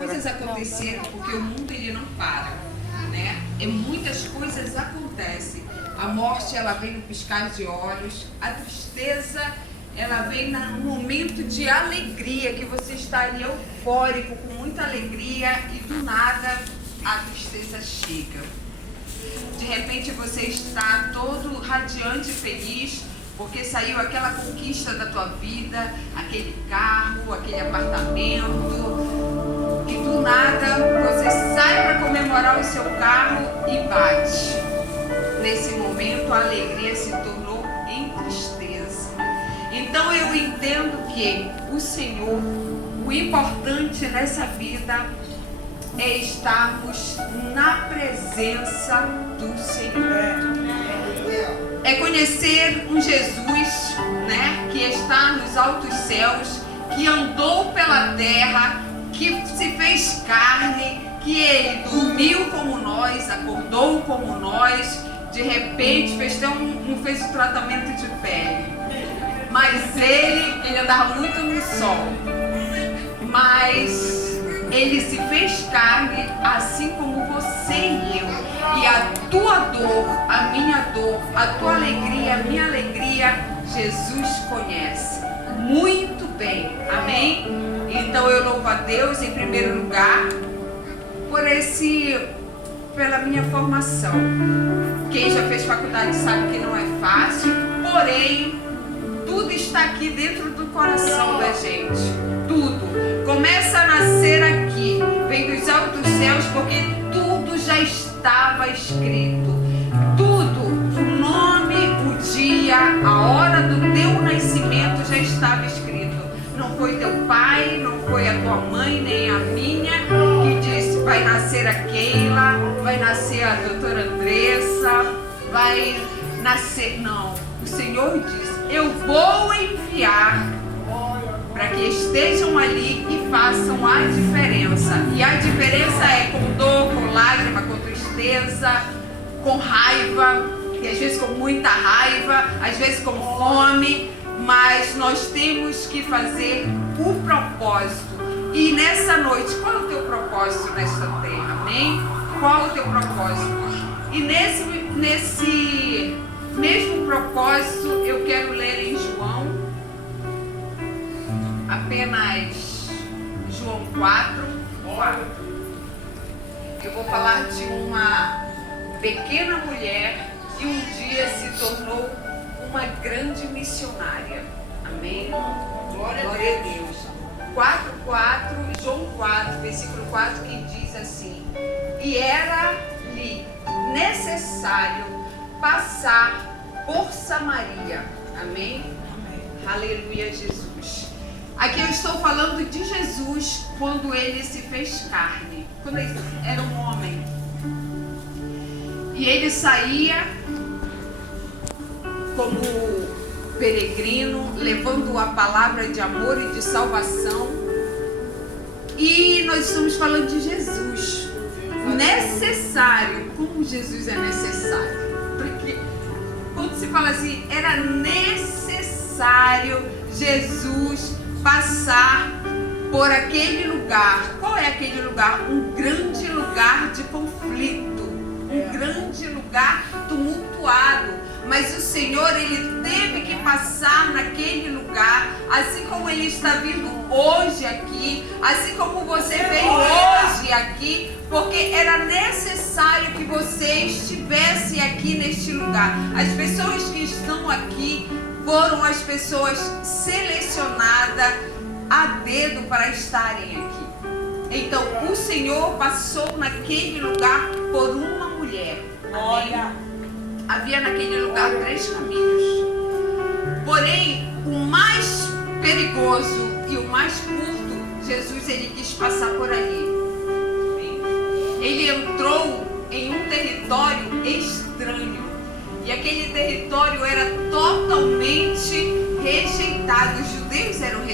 Coisas aconteceram porque o mundo ele não para, né? E muitas coisas acontecem. A morte ela vem no piscar de olhos, a tristeza ela vem num momento de alegria, que você está ali eufórico, com muita alegria, e do nada a tristeza chega. De repente você está todo radiante e feliz, porque saiu aquela conquista da tua vida, aquele carro, aquele apartamento, e do nada você sai para comemorar o seu carro e bate. Nesse momento a alegria se tornou em tristeza. Então eu entendo que o Senhor, o importante nessa vida é estarmos na presença do Senhor. É conhecer um Jesus, né, que está nos altos céus, que andou pela terra, que se fez carne, que ele dormiu como nós, acordou como nós, de repente não fez o tratamento de pele, mas ele andava muito no sol, mas ele se fez carne assim como você e eu, e a tua dor, a minha dor, a tua alegria, a minha alegria, Jesus conhece muito bem, amém? Então eu louvo a Deus em primeiro lugar pela minha formação. Quem já fez faculdade sabe que não é fácil, porém tudo está aqui dentro do coração da gente. Tudo começa a nascer aqui, vem dos altos céus, porque tudo já estava escrito. Tudo, o nome, o dia, a hora do teu nascimento já estava escrito. Não foi teu pai, não foi a tua mãe, nem a minha, que disse, vai nascer a Keila, vai nascer a doutora Andressa, vai nascer... Não, o Senhor disse, eu vou enviar para que estejam ali e façam a diferença. E a diferença é com dor, com lágrima, com tristeza, com raiva, e às vezes com muita raiva, às vezes com fome, mas nós temos que fazer o propósito. E nessa noite, qual é o teu propósito nesta terra? Amém? Qual é o teu propósito? E nesse mesmo propósito, eu quero ler em João, apenas João 4. Eu vou falar de uma pequena mulher que um dia se tornou uma grande missionária. Amém? Glória a Deus. 4:4, João 4, versículo 4, que diz assim: e era-lhe necessário passar por Samaria. Amém? Amém. Aleluia, Jesus. Aqui eu estou falando de Jesus quando ele se fez carne, quando ele era um homem. E ele saía como peregrino, levando a palavra de amor e de salvação. E nós estamos falando de Jesus. Necessário. Como Jesus é necessário? Porque quando se fala assim, era necessário Jesus passar por aquele lugar. Qual é aquele lugar? Um grande lugar de conflito, um grande lugar tumultuado. Mas o Senhor, ele teve que passar naquele lugar, assim como ele está vindo hoje aqui, assim como você veio hoje aqui, porque era necessário que você estivesse aqui neste lugar. As pessoas que estão aqui foram as pessoas selecionadas a dedo para estarem aqui. Então o Senhor passou naquele lugar por uma mulher. Amém? Havia naquele lugar 3 caminhos. Porém, o mais perigoso e o mais curto, Jesus ele quis passar por ali. Ele entrou em um território estranho. E aquele território era totalmente rejeitado. Os judeus eram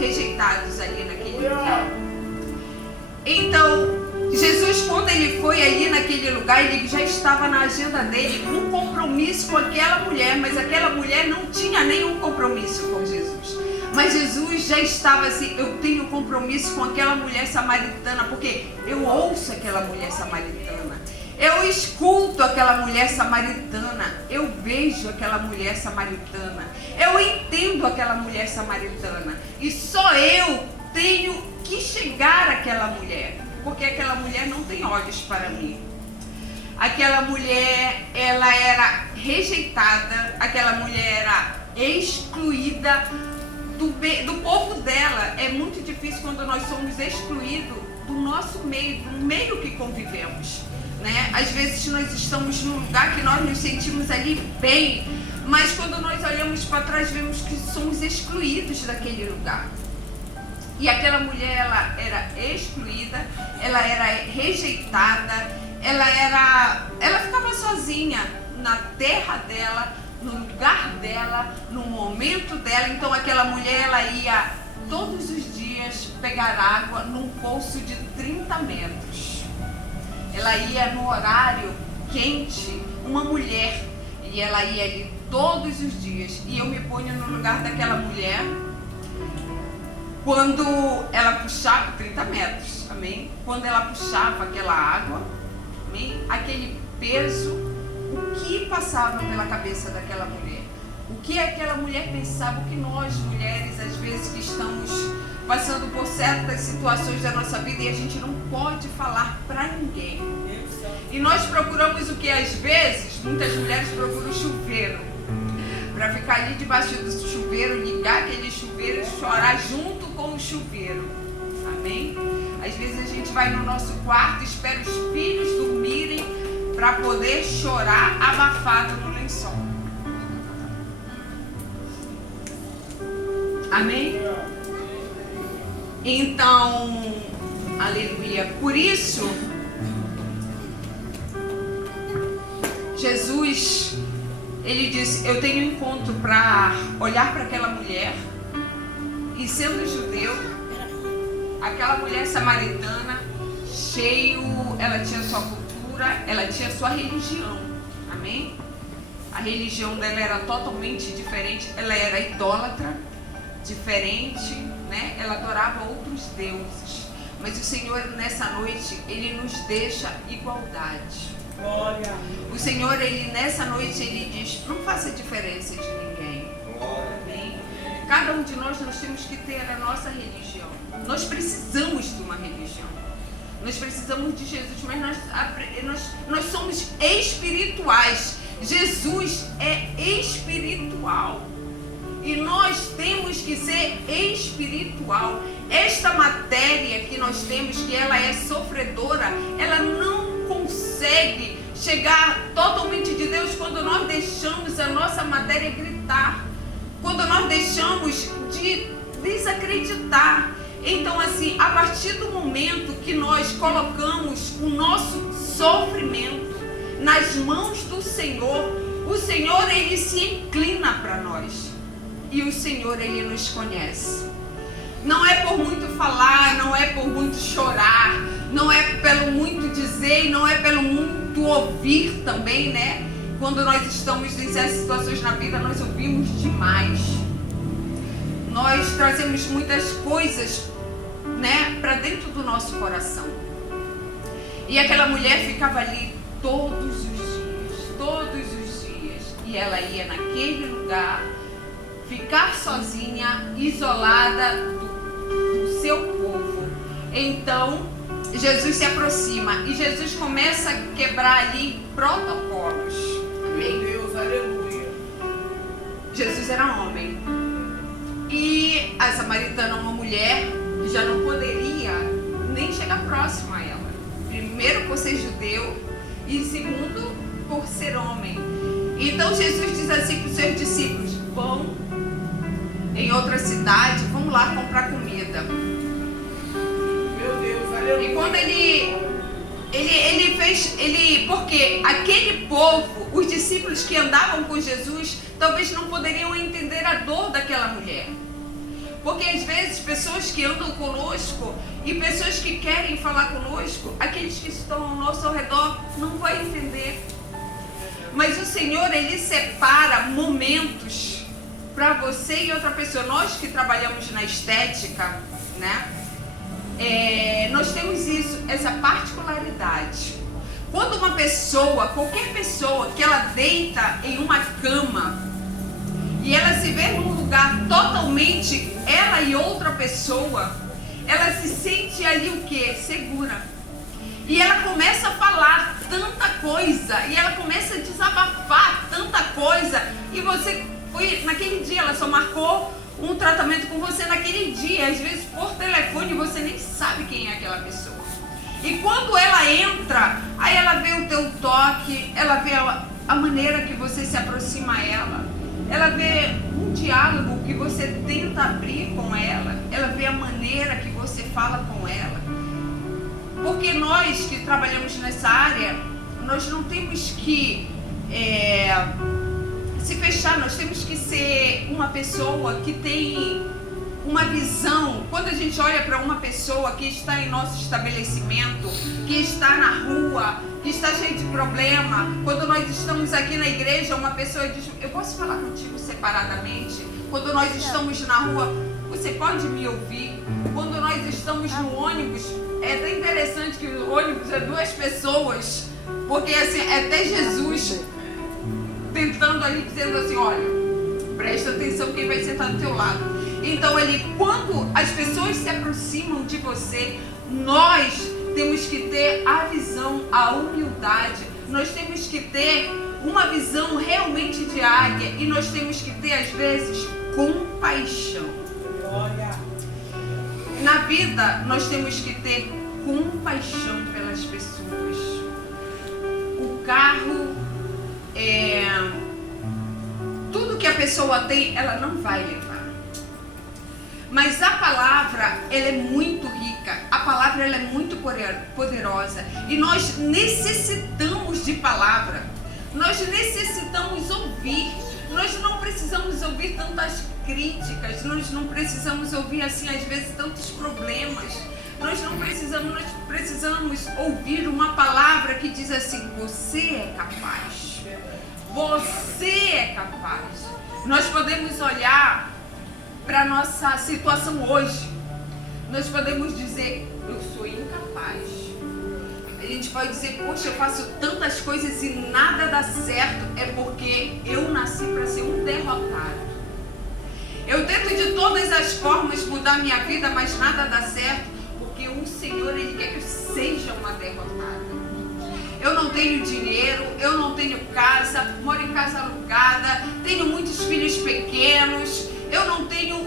rejeitados ali naquele lugar. Então, Jesus, quando ele foi ali naquele lugar, ele já estava na agenda dele um compromisso com aquela mulher, mas aquela mulher não tinha nenhum compromisso com Jesus. Mas Jesus já estava assim, eu tenho compromisso com aquela mulher samaritana, porque eu ouço aquela mulher samaritana, eu escuto aquela mulher samaritana, eu vejo aquela mulher samaritana, eu entendo aquela mulher samaritana, e só eu tenho que chegar àquela mulher, porque aquela mulher não tem olhos para mim. Aquela mulher, ela era rejeitada, aquela mulher era excluída do povo dela. É muito difícil quando nós somos excluídos do nosso meio, do meio que convivemos, né? Às vezes nós estamos num lugar que nós nos sentimos ali bem, mas quando nós olhamos para trás vemos que somos excluídos daquele lugar. E aquela mulher, ela era excluída, ela era rejeitada, ela ficava sozinha na terra dela, no lugar dela, no momento dela. Então aquela mulher, ela ia todos os dias pegar água num poço de 30 metros. Ela ia no horário quente, uma mulher, e ela ia ali todos os dias. E eu me ponho no lugar daquela mulher, quando ela puxava 30 metros, amém? Quando ela puxava aquela água, amém? Aquele peso, o que passava pela cabeça daquela mulher? O que aquela mulher pensava? O que nós, mulheres, às vezes que estamos passando por certas situações da nossa vida e a gente não pode falar para ninguém. E nós procuramos o que? Às vezes, muitas mulheres procuram o chuveiro, para ficar ali debaixo do chuveiro, ligar aquele chuveiro e chorar junto com o chuveiro. Amém? Às vezes a gente vai no nosso quarto, espera os filhos dormirem para poder chorar abafado no lençol. Amém? Então, aleluia. Por isso, Jesus, ele disse, eu tenho um encontro para olhar para aquela mulher, e sendo judeu, aquela mulher samaritana, ela tinha sua cultura, ela tinha sua religião, amém? A religião dela era totalmente diferente, ela era idólatra, diferente, né? Ela adorava outros deuses, mas o Senhor nessa noite, ele nos deixa igualdade. Glória. O Senhor, ele nessa noite, ele diz, não faça diferença de ninguém. Amém? Cada um de nós temos que ter a nossa religião. Nós precisamos de uma religião. Nós precisamos de Jesus, mas nós somos espirituais. Jesus é espiritual. E nós temos que ser espiritual. Esta matéria que nós temos, que ela é sofredora, ela não consegue chegar totalmente de Deus quando nós deixamos a nossa matéria gritar, quando nós deixamos de desacreditar. Então assim, a partir do momento que nós colocamos o nosso sofrimento nas mãos do Senhor, o Senhor, ele se inclina para nós, e o Senhor, ele nos conhece. Não é por muito falar, não é por muito chorar, não é pelo muito dizer, não é pelo muito ouvir também, né? Quando nós estamos em certas situações na vida, nós ouvimos demais. Nós trazemos muitas coisas, né, para dentro do nosso coração. E aquela mulher ficava ali todos os dias. E ela ia naquele lugar, ficar sozinha, isolada do seu povo. Então, Jesus se aproxima e Jesus começa a quebrar ali protocolos. Amém? Meu Deus, aleluia. Jesus era homem. E a samaritana, uma mulher, já não poderia nem chegar próximo a ela. Primeiro, por ser judeu, e segundo, por ser homem. Então, Jesus diz assim para os seus discípulos: vão em outra cidade, vão lá comprar comida. Meu Deus, aleluia. E quando ele fez, porque aquele povo, os discípulos que andavam com Jesus, talvez não poderiam entender a dor daquela mulher. Porque às vezes pessoas que andam conosco e pessoas que querem falar conosco, aqueles que estão ao nosso redor não vão entender. Mas o Senhor, ele separa momentos para você e outra pessoa. Nós que trabalhamos na estética, né? Nós temos essa particularidade. Quando uma pessoa, qualquer pessoa, que ela deita em uma cama e ela se vê num lugar totalmente ela e outra pessoa, ela se sente ali o quê? Segura. E ela começa a falar tanta coisa, e ela começa a desabafar tanta coisa, e você foi naquele dia, ela só marcou um tratamento com você naquele dia, às vezes por telefone você nem sabe quem é aquela pessoa. E quando ela entra, aí ela vê o teu toque, ela vê a maneira que você se aproxima a ela vê um diálogo que você tenta abrir com ela vê a maneira que você fala com ela. Porque nós que trabalhamos nessa área, nós não temos que se fechar, nós temos que ser uma pessoa que tem uma visão. Quando a gente olha para uma pessoa que está em nosso estabelecimento, que está na rua, que está cheio de problema, quando nós estamos aqui na igreja, uma pessoa diz: eu posso falar contigo separadamente? Quando nós estamos na rua, você pode me ouvir? Quando nós estamos no ônibus, é até interessante que o ônibus é 2 pessoas, porque assim, é até Jesus tentando ali, dizendo assim: olha, presta atenção quem vai sentar do teu lado. Então quando as pessoas se aproximam de você, nós temos que ter a visão, a humildade, nós temos que ter uma visão realmente de águia, e nós temos que ter às vezes compaixão. Na vida nós temos que ter compaixão pelas pessoas. O carro, tudo que a pessoa tem, ela não vai levar. Mas a palavra, ela é muito rica, a palavra ela é muito poderosa, e nós necessitamos de palavra, nós necessitamos ouvir, nós não precisamos ouvir tantas críticas, nós não precisamos ouvir assim às vezes tantos problemas, nós precisamos ouvir uma palavra que diz assim: você é capaz, você é capaz. Nós podemos olhar para a nossa situação hoje, nós podemos dizer: eu sou incapaz. A gente pode dizer: poxa, eu faço tantas coisas e nada dá certo. É porque eu nasci para ser um derrotado. Eu tento de todas as formas mudar minha vida, mas nada dá certo, porque o Senhor, Ele quer que eu seja uma derrotada. Eu não tenho dinheiro, eu não tenho casa, moro em casa alugada, tenho muitos filhos pequenos, eu não tenho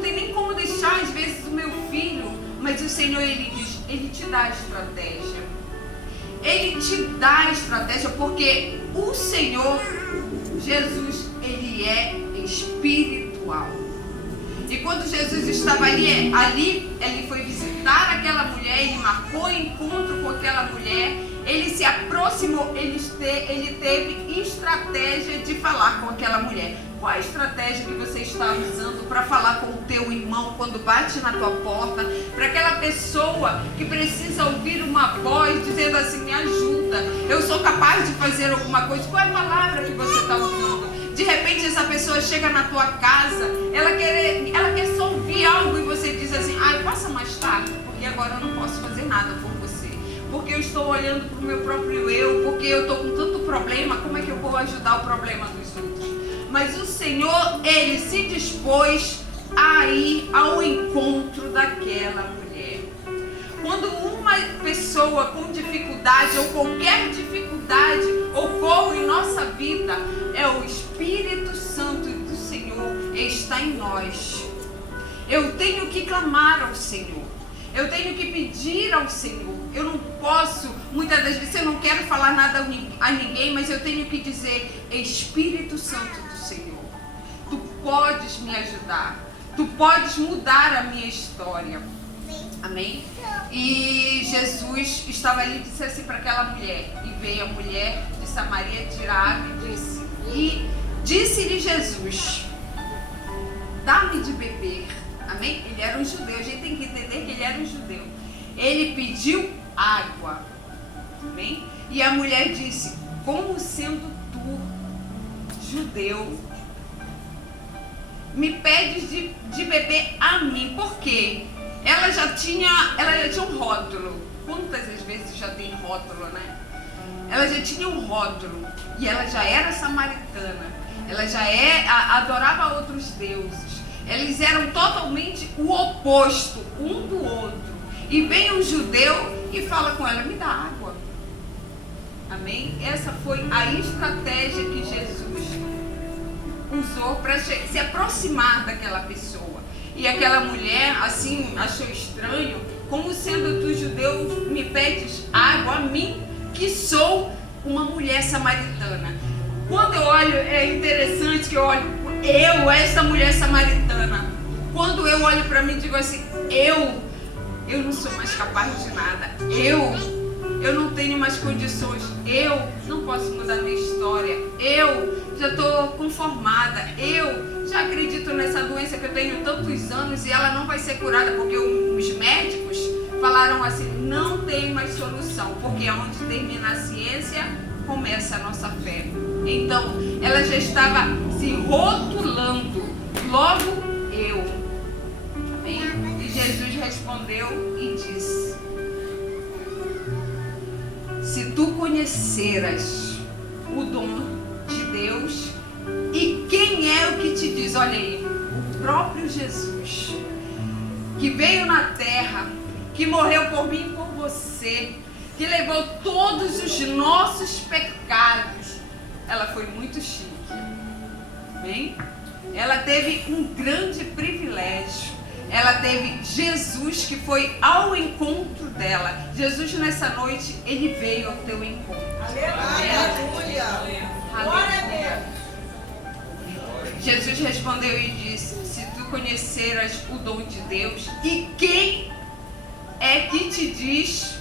nem como deixar às vezes o meu filho, mas o Senhor, Ele diz, Ele te dá a estratégia. Ele te dá a estratégia, porque o Senhor Jesus, Ele é espiritual. E quando Jesus estava ali ele foi visitar aquela mulher, ele marcou encontro com aquela mulher, ele se aproximou, ele teve estratégia de falar com aquela mulher. Qual a estratégia que você está usando para falar com o teu irmão quando bate na tua porta? Para aquela pessoa que precisa ouvir uma voz dizendo assim: me ajuda, eu sou capaz de fazer alguma coisa. Qual é a palavra que você está usando? De repente essa pessoa chega na tua casa, ela quer só ouvir algo e você diz assim: passa mais tarde, porque agora eu não posso fazer nada por você. Porque eu estou olhando para o meu próprio eu, porque eu estou com tanto problema, como é que eu vou ajudar o problema dos outros? Mas o Senhor, Ele se dispôs a ir ao encontro daquela mulher. Quando uma pessoa com dificuldade ou qualquer dificuldade ocorre em nossa vida, é o Espírito Santo do Senhor está em nós. Eu tenho que clamar ao Senhor. Eu tenho que pedir ao Senhor. Eu não posso, muitas das vezes eu não quero falar nada a ninguém, mas eu tenho que dizer: Espírito Santo do Senhor, Tu podes me ajudar, Tu podes mudar a minha história. Amém? E Jesus estava ali e disse assim para aquela mulher, e veio a mulher de Samaria tirar e disse-lhe Jesus: dá-me de beber. Amém? Ele era um judeu, a gente tem que entender que ele era um judeu. Ele pediu água. Amém? E a mulher disse: como sendo tu judeu, me pedes de beber a mim? Por quê? Ela já tinha um rótulo. Quantas vezes já tem rótulo, né? Ela já tinha um rótulo. E ela já era samaritana. Ela já adorava outros deuses. Eles eram totalmente o oposto um do outro. E vem um judeu e fala com ela, me dá água. Amém? Essa foi a estratégia que Jesus usou para se aproximar daquela pessoa. E aquela mulher, assim, achou estranho, como sendo tu judeu, me pedes água a mim, que sou uma mulher samaritana. Quando eu olho, é interessante que eu olho, essa mulher samaritana, quando eu olho para mim e digo assim, eu não sou mais capaz de nada, eu não tenho mais condições, eu não posso mudar minha história, eu já estou conformada, eu já acredito nessa doença que eu tenho tantos anos e ela não vai ser curada, porque os médicos falaram assim, não tem mais solução, porque onde termina a ciência, começa a nossa fé. Então, ela já estava se rotulando, logo eu. Amém? E Jesus respondeu e disse, se tu conheceras o dom de Deus, e quem é o que te diz? Olha aí, o próprio Jesus, que veio na terra, que morreu por mim e por você, que levou todos os nossos pecados. Ela foi muito chique. Bem? Ela teve um grande privilégio. Ela teve Jesus que foi ao encontro dela. Jesus nessa noite, ele veio ao teu encontro. Aleluia! Glória a Deus! Jesus respondeu e disse, se tu conheceras o dom de Deus, e quem é que te diz,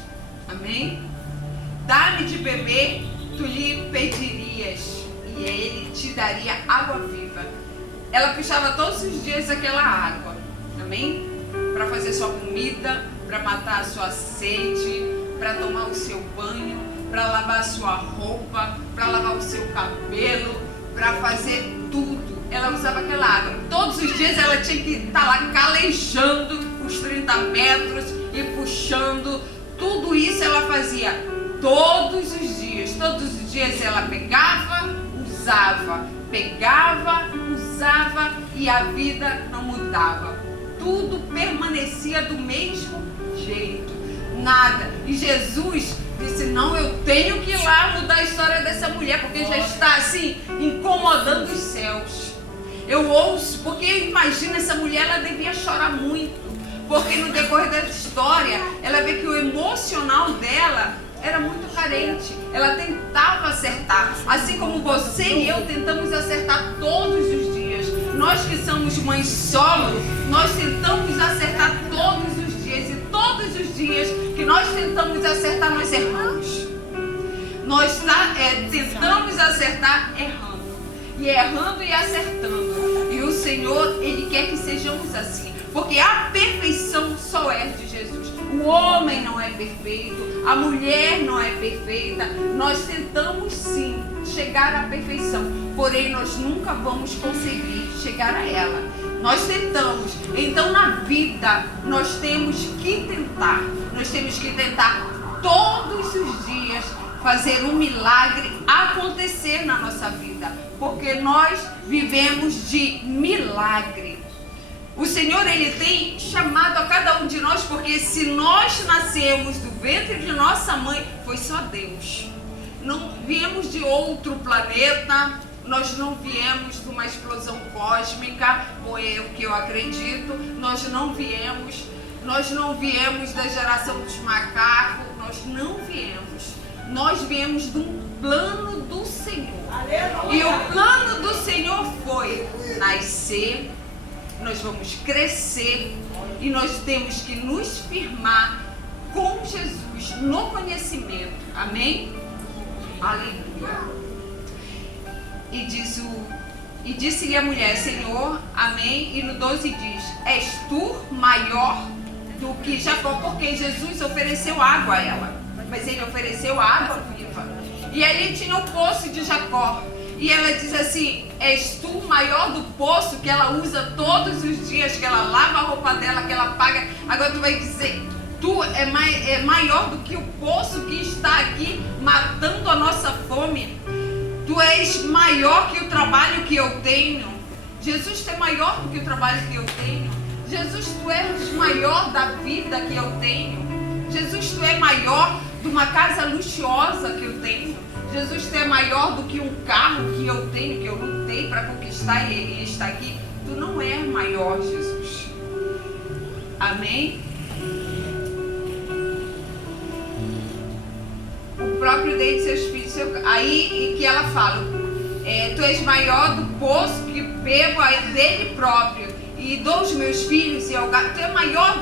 amém? Dá-me de beber, tu lhe pedirias, e ele te daria água viva. Ela puxava todos os dias aquela água, amém? Para fazer sua comida, para matar a sua sede, para tomar o seu banho, para lavar a sua roupa, para lavar o seu cabelo, para fazer tudo. Ela usava aquela água. Todos os dias ela tinha que estar lá calejando os 30 metros e puxando. Tudo isso ela fazia todos os dias. Todos os dias ela pegava, usava. Pegava, usava e a vida não mudava. Tudo permanecia do mesmo jeito. Nada. E Jesus disse, não, eu tenho que ir lá mudar a história dessa mulher, porque já está assim, incomodando os céus. Eu ouço, porque eu imagino essa mulher, ela devia chorar muito, porque no decorrer da história, ela vê que o emocional dela era muito carente. Ela tentava acertar, assim como você e eu tentamos acertar todos os dias. Nós que somos mães solo, nós tentamos acertar todos os dias, e todos os dias que nós tentamos acertar, nós erramos. Nós tentamos acertar errando. E errando e acertando. E o Senhor, Ele quer que sejamos assim. Porque a perfeição só é de Jesus. O homem não é perfeito. A mulher não é perfeita. Nós tentamos sim chegar à perfeição. Porém, nós nunca vamos conseguir chegar a ela. Nós tentamos. Então, na vida, nós temos que tentar. Nós temos que tentar todos os dias fazer um milagre acontecer na nossa vida, porque nós vivemos de milagre. O Senhor, Ele tem chamado a cada um de nós, porque se nós nascemos do ventre de nossa mãe, foi só Deus. Não viemos de outro planeta, nós não viemos de uma explosão cósmica, ou é o que eu acredito, nós não viemos da geração dos macacos, nós não viemos. Nós viemos de um plano do Senhor. Aleluia. E o plano do Senhor foi nascer, nós vamos crescer e nós temos que nos firmar com Jesus no conhecimento. Amém? Aleluia. E disse-lhe a mulher, Senhor, amém? E no 12 diz, és tu maior do que Jacó? Porque Jesus ofereceu água a ela. Mas ele ofereceu água viva. E ali tinha o poço de Jacó. E ela diz assim: és tu maior do poço que ela usa todos os dias, que ela lava a roupa dela, que ela paga. Agora tu vai dizer, tu é maior do que o poço que está aqui matando a nossa fome. Tu és maior que o trabalho que eu tenho. Jesus, tu é maior do que o trabalho que eu tenho. Jesus, tu és maior da vida que eu tenho. Jesus, tu é maior de uma casa luxuosa que eu tenho. Jesus, tu é maior do que um carro que eu tenho, que eu lutei para conquistar e ele está aqui. Tu não é maior, Jesus. Amém? O próprio Deus de seus filhos, aí que ela fala, tu és maior do poço que bebo dele próprio e dou os meus filhos e ao gato. Tu é maior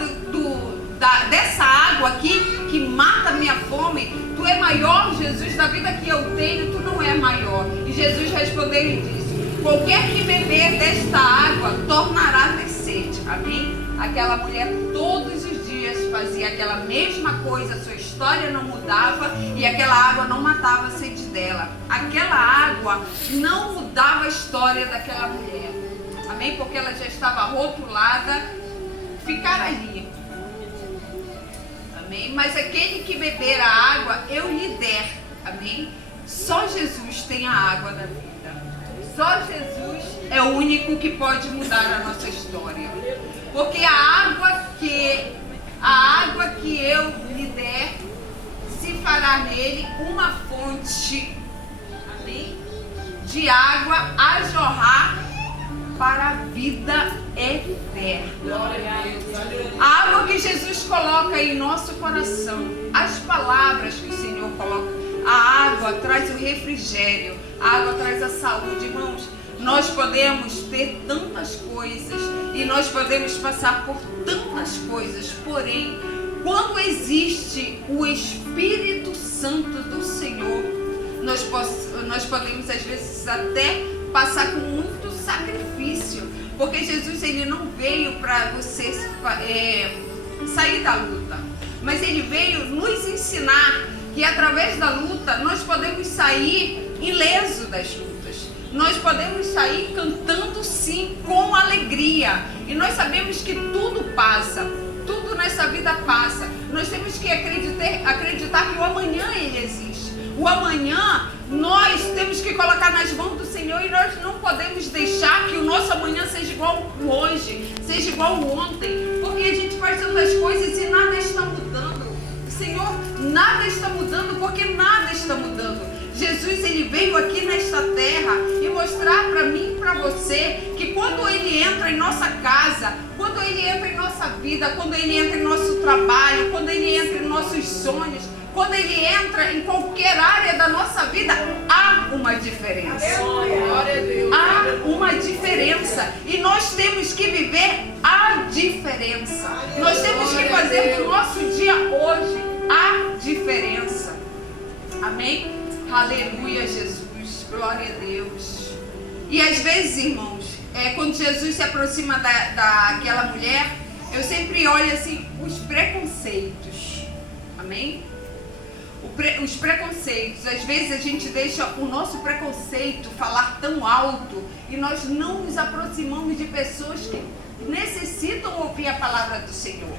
dessa água aqui que mata a minha fome. Tu é maior, Jesus, da vida que eu tenho. Tu não é maior. E Jesus respondeu e disse: qualquer que beber desta água tornará a ter sede. Amém? Aquela mulher todos os dias fazia aquela mesma coisa, sua história não mudava e aquela água não matava a sede dela. Aquela água não mudava a história daquela mulher. Amém? Porque ela já estava rotulada ficar ali. Amém? Mas aquele que beber a água eu lhe der. Amém? Só Jesus tem a água da vida. Só Jesus é o único que pode mudar a nossa história. Porque a água que eu lhe der se fará nele uma fonte, amém, de água a jorrar para a vida eterna. A água que Jesus coloca em nosso coração, as palavras que o Senhor coloca, a água traz o refrigério, a água traz a saúde. Irmãos, nós podemos ter tantas coisas e nós podemos passar por tantas coisas, porém, quando existe o Espírito Santo do Senhor, nós podemos às vezes até passar com muito sacrifício, porque Jesus, ele não veio para você sair da luta, mas ele veio nos ensinar que através da luta nós podemos sair ileso das lutas. Nós podemos sair cantando sim, com alegria. E nós sabemos que tudo passa, tudo nessa vida passa. Nós temos que acreditar que o amanhã ele existe. O amanhã nós temos que colocar nas mãos do Senhor e nós não podemos deixar que o nosso amanhã seja igual o hoje, seja igual o ontem, porque a gente faz tantas coisas e nada está mudando. Senhor, nada está mudando, porque nada está mudando. Jesus, ele veio aqui nesta terra e mostrar para mim e para você que quando ele entra em nossa casa, quando ele entra em nossa vida, quando ele entra em nosso trabalho, quando ele entra em nossos sonhos, quando ele entra em qualquer área da nossa vida, há uma diferença. Há uma diferença. E nós temos que viver a diferença. Nós temos que fazer do nosso dia hoje a diferença. Amém? Aleluia, Jesus. Glória a Deus. E às vezes, irmãos, quando Jesus se aproxima daquela mulher, eu sempre olho assim, os preconceitos. Amém? Os preconceitos. Às vezes a gente deixa o nosso preconceito falar tão alto e nós não nos aproximamos de pessoas que necessitam ouvir a palavra do Senhor.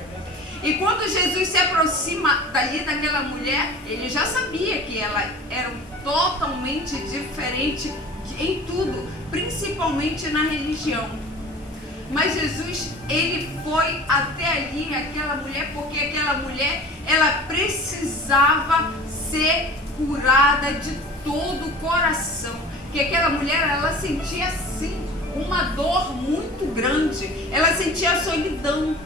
E quando Jesus se aproxima dali daquela mulher, ele já sabia que ela era totalmente diferente em tudo, principalmente na religião. Mas Jesus, ele foi até ali, aquela mulher, porque aquela mulher, ela precisava ser curada de todo o coração. Que aquela mulher, ela sentia assim, uma dor muito grande. Ela sentia solidão.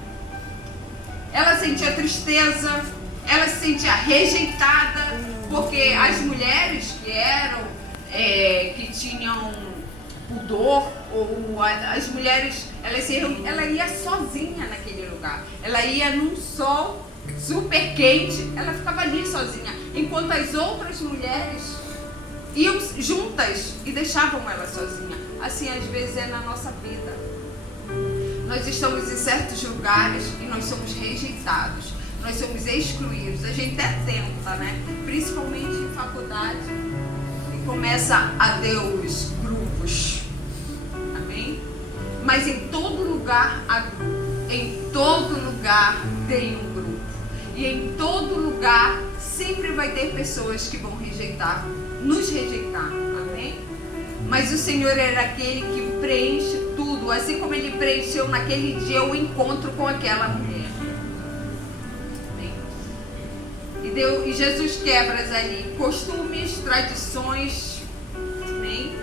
Ela sentia tristeza, ela se sentia rejeitada, porque as mulheres que tinham pudor, ou as mulheres, ela ia sozinha naquele lugar. Ela ia num sol super quente, ela ficava ali sozinha, enquanto as outras mulheres iam juntas e deixavam ela sozinha. Assim às vezes é na nossa vida. Nós estamos em certos lugares e nós somos rejeitados, nós somos excluídos. A gente até tenta, né? Principalmente em faculdade, começa a ter os grupos. Amém? Mas em todo lugar há grupo. Em todo lugar tem um grupo. E em todo lugar sempre vai ter pessoas que vão rejeitar, nos rejeitar. Amém? Mas o Senhor era aquele que preenche tudo, assim como Ele preencheu naquele dia o encontro com aquela mulher. Amém? E Jesus quebra ali costumes, tradições. Amém?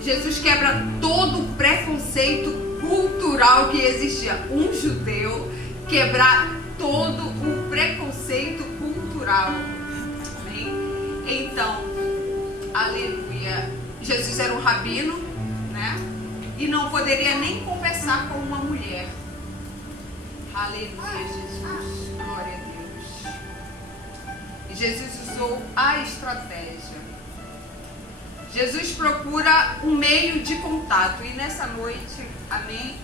Jesus quebra todo o preconceito cultural que existia. Um judeu quebrar todo o preconceito cultural. Amém? Então, aleluia. Jesus era um rabino, né? E não poderia nem conversar com uma mulher. Aleluia, Jesus. Glória a Deus. E Jesus usou a estratégia. Jesus procura um meio de contato. E nessa noite, amém,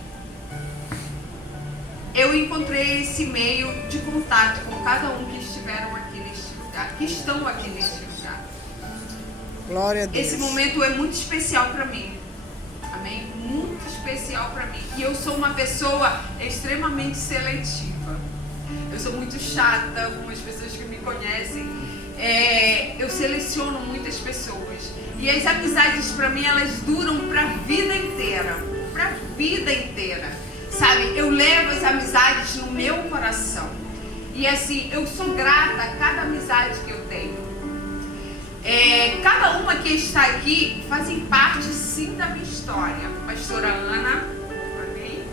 eu encontrei esse meio de contato com cada um que estiveram aqui neste lugar, que estão aqui neste lugar. Glória a Deus. Esse momento é muito especial para mim. Amém? Muito especial para mim. E eu sou uma pessoa extremamente seletiva. Eu sou muito chata, algumas pessoas que me conhecem. Eu seleciono muitas pessoas. E as amizades para mim, elas duram para a vida inteira. Para a vida inteira. Sabe, eu levo as amizades no meu coração. E assim, eu sou grata a cada amizade que eu tenho. Cada uma que está aqui fazem parte sim da minha história. Pastora Ana, amém?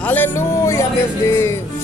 Aleluia, meu Deus.